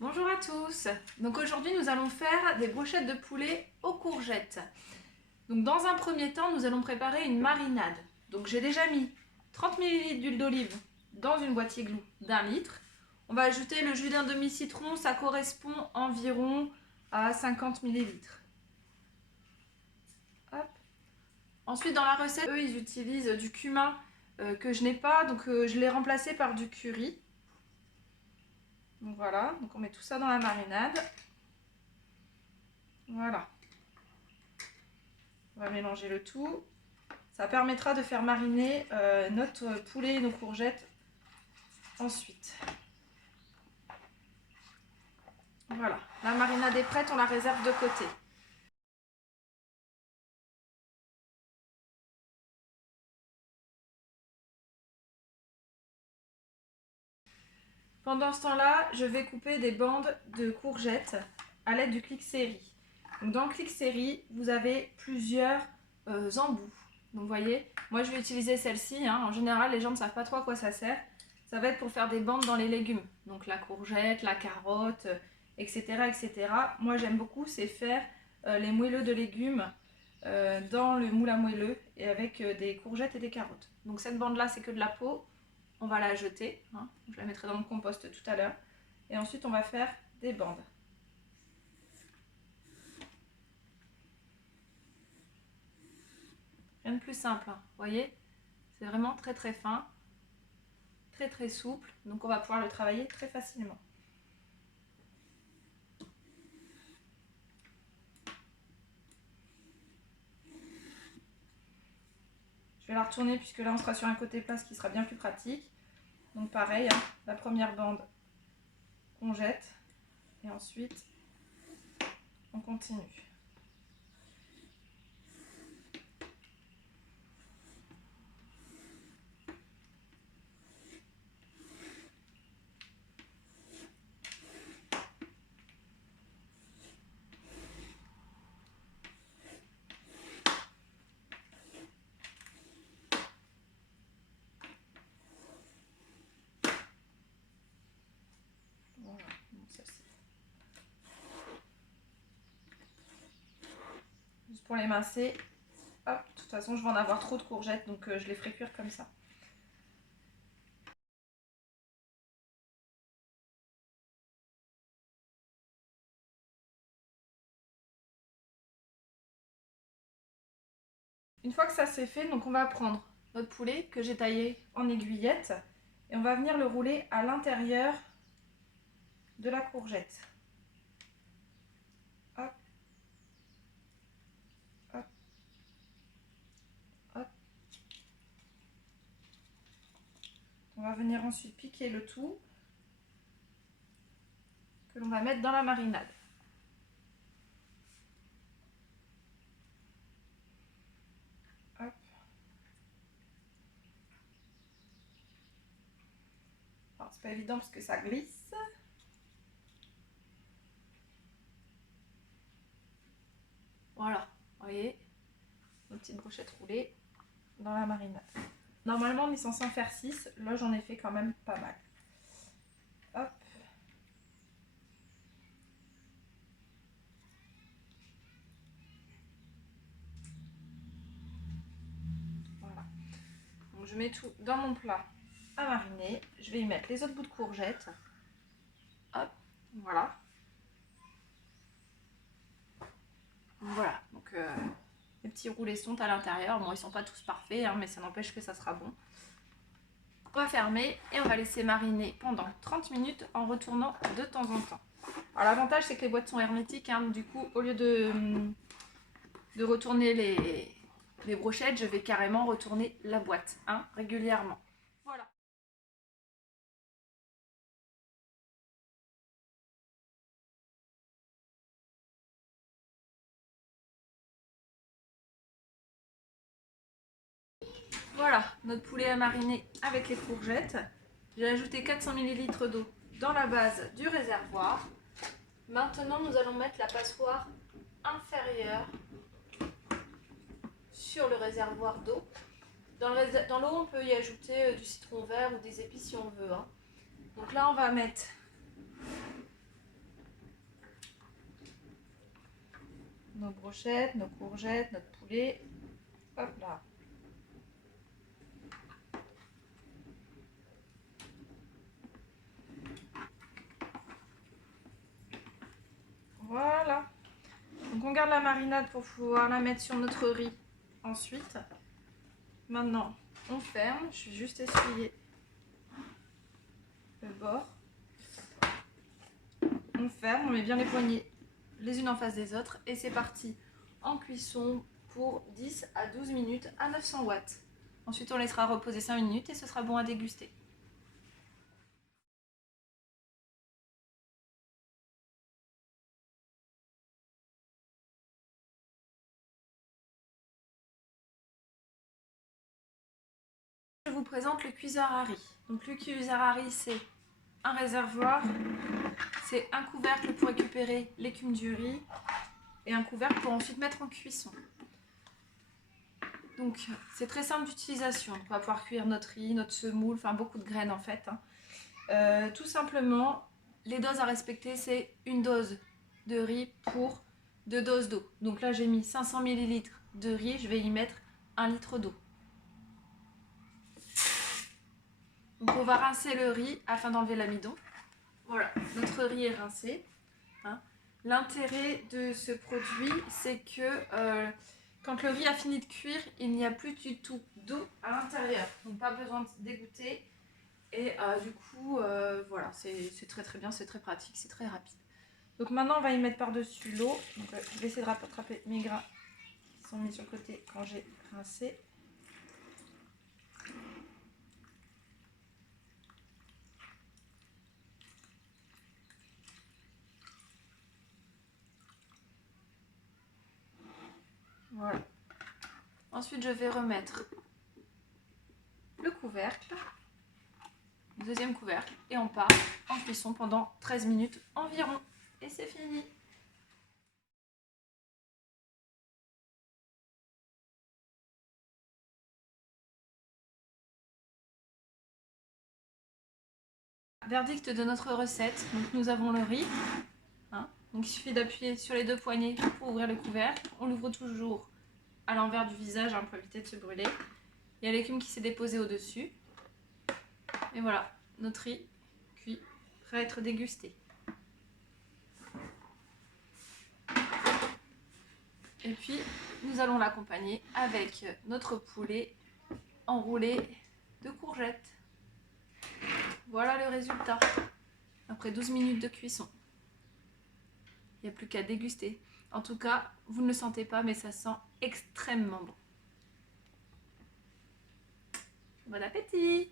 Bonjour à tous. Donc aujourd'hui nous allons faire des brochettes de poulet aux courgettes. Donc dans un premier temps nous allons préparer une marinade. Donc j'ai déjà mis 30 ml d'huile d'olive dans une boîte igloo d'1 litre. On va ajouter le jus d'un demi-citron, ça correspond environ à 50 ml. Hop. Ensuite dans la recette, eux ils utilisent du cumin que je n'ai pas, donc je l'ai remplacé par du curry. Donc voilà, donc on met tout ça dans la marinade. Voilà. On va mélanger le tout. Ça permettra de faire mariner notre poulet et nos courgettes ensuite. Voilà, la marinade est prête, on la réserve de côté. Pendant ce temps-là, je vais couper des bandes de courgettes à l'aide du clic-série. Donc dans le clic-série, vous avez plusieurs embouts. Donc vous voyez, moi je vais utiliser celle-ci. En général, les gens ne savent pas trop à quoi ça sert. Ça va être pour faire des bandes dans les légumes. Donc la courgette, la carotte, etc. etc. Moi j'aime beaucoup, c'est faire les moelleux de légumes dans le moule à moelleux et avec des courgettes et des carottes. Donc cette bande-là, c'est que de la peau. On va la jeter, je la mettrai dans le compost tout à l'heure. Et ensuite, on va faire des bandes. Rien de plus simple, vous voyez, c'est vraiment très très fin, très très souple, donc on va pouvoir le travailler très facilement. Je vais la retourner puisque là on sera sur un côté plat, ce qui sera bien plus pratique. Donc pareil, la première bande on jette et ensuite on continue. Voilà, donc celle-ci. Juste pour l'émincer. Hop, de toute façon je vais en avoir trop de courgettes, donc je les ferai cuire comme ça. Une fois que ça c'est fait, donc on va prendre notre poulet que j'ai taillé en aiguillettes et on va venir le rouler à l'intérieur de la courgette. Hop, hop, hop. On va venir ensuite piquer le tout que l'on va mettre dans la marinade. Hop. Alors c'est pas évident parce que ça glisse. Voilà, vous voyez, nos petites brochettes roulées dans la marinade. Normalement on est censé en faire 6, là j'en ai fait quand même pas mal. Hop. Voilà. Donc je mets tout dans mon plat à mariner. Je vais y mettre les autres bouts de courgettes. Hop, voilà. Voilà, donc les petits roulés sont à l'intérieur. Bon, ils sont pas tous parfaits, mais ça n'empêche que ça sera bon. On va fermer et on va laisser mariner pendant 30 minutes en retournant de temps en temps. Alors l'avantage c'est que les boîtes sont hermétiques, du coup au lieu de retourner les brochettes, je vais carrément retourner la boîte régulièrement. Voilà. Voilà, notre poulet à mariner avec les courgettes. J'ai ajouté 400 ml d'eau dans la base du réservoir. Maintenant, nous allons mettre la passoire inférieure sur le réservoir d'eau. Dans l'eau, on peut y ajouter du citron vert ou des épices si on veut. Donc là, on va mettre nos brochettes, nos courgettes, notre poulet. Hop là. Voilà. Donc on garde la marinade pour pouvoir la mettre sur notre riz ensuite. Maintenant, on ferme. Je vais juste essuyer le bord. On ferme, on met bien les poignées les unes en face des autres et c'est parti en cuisson pour 10 à 12 minutes à 900 watts. Ensuite, on laissera reposer 5 minutes et ce sera bon à déguster. Je vous présente le cuiseur à riz. Donc le cuiseur à riz, c'est un réservoir, c'est un couvercle pour récupérer l'écume du riz et un couvercle pour ensuite mettre en cuisson. Donc c'est très simple d'utilisation. On va pouvoir cuire notre riz, notre semoule, enfin beaucoup de graines en fait. Tout simplement, les doses à respecter, c'est une dose de riz pour 2 doses d'eau. Donc là j'ai mis 500 ml de riz, je vais y mettre 1 litre d'eau. Donc on va rincer le riz afin d'enlever l'amidon. Voilà, notre riz est rincé. Hein. L'intérêt de ce produit, c'est que quand le riz a fini de cuire, il n'y a plus du tout d'eau à l'intérieur. Donc pas besoin d'égoutter. Et du coup, voilà, c'est très très bien, c'est très pratique, c'est très rapide. Donc maintenant, on va y mettre par-dessus l'eau. Donc je vais essayer de rattraper mes gras qui sont mis sur le côté quand j'ai rincé. Voilà. Ensuite, je vais remettre le couvercle, le deuxième couvercle, et on part en cuisson pendant 13 minutes environ. Et c'est fini. Verdict de notre recette. Donc nous avons le riz. Hein. Donc il suffit d'appuyer sur les 2 poignées pour ouvrir le couvercle. On l'ouvre toujours à l'envers du visage pour éviter de se brûler. Il y a l'écume qui s'est déposée au-dessus. Et voilà, notre riz cuit, prêt à être dégusté. Et puis, nous allons l'accompagner avec notre poulet enroulé de courgettes. Voilà le résultat, après 12 minutes de cuisson. Il n'y a plus qu'à déguster. En tout cas, vous ne le sentez pas, mais ça sent extrêmement bon. Bon appétit!